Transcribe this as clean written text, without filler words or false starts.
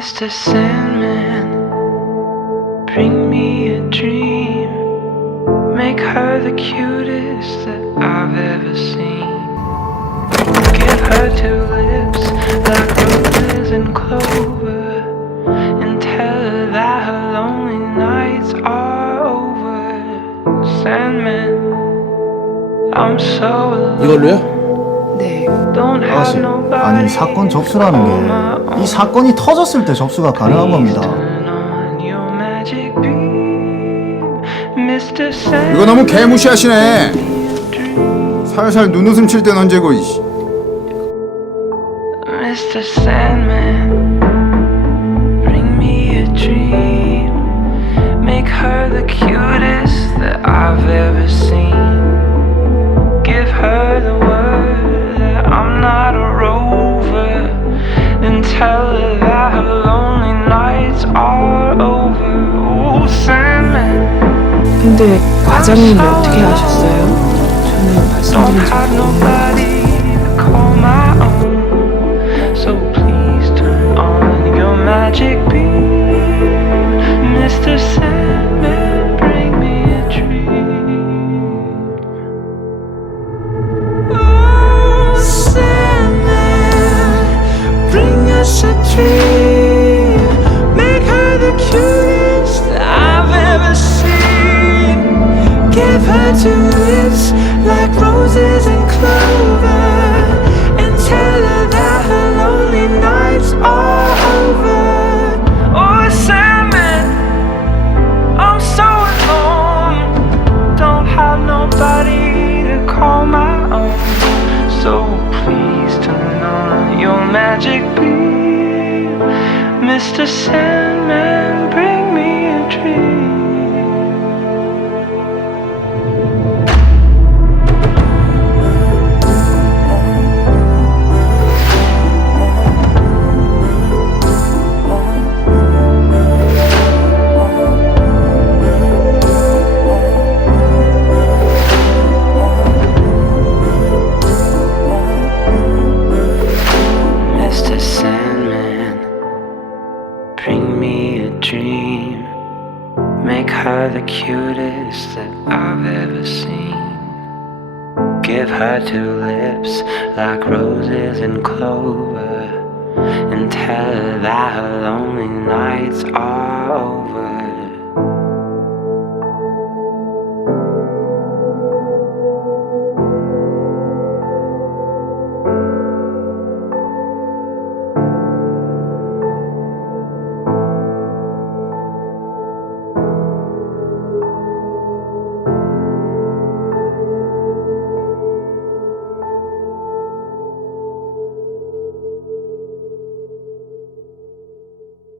Mr. Sandman, bring me a dream. Make her the cutest that I've ever seen. Give her two lips like roses and clover, and tell her that her lonely nights are over. Sandman, I'm so alone. 이걸로요? 네. Don't 아가씨, have nobody. 아니 사건 접수라는 게 이 사건이 터졌을 때 접수가 가능한 겁니다. 이거 너무 개무시하시네. 살살 눈웃음 칠 땐 언제고 이씨. Mr. Sandman, bring me a dream. Make her the cutest that I've ever seen. Give her the word that I'm not a rover, and tell her that her lonely nights are over. Oh, Sandman. 근데 과장님이 어떻게 아셨어요? 저는 말씀드린 적 없는데. So please turn on your magic beam. Mr. Sandman, bring me a dream. Oh, Sandman, bring us a dream. Make her the cutest that I've ever seen. Give her two lips like roses and clover, and tell her that her lonely nights are over. Oh, Sandman, I'm so alone. Don't have nobody to call my own. So please turn on your magic beam. Mr. Sandman, bring me a dream. Mr. Sandman, bring me a dream. Make her the cutest that I've ever seen. Give her two lips like roses and clover, and tell her that her lonely nights are over.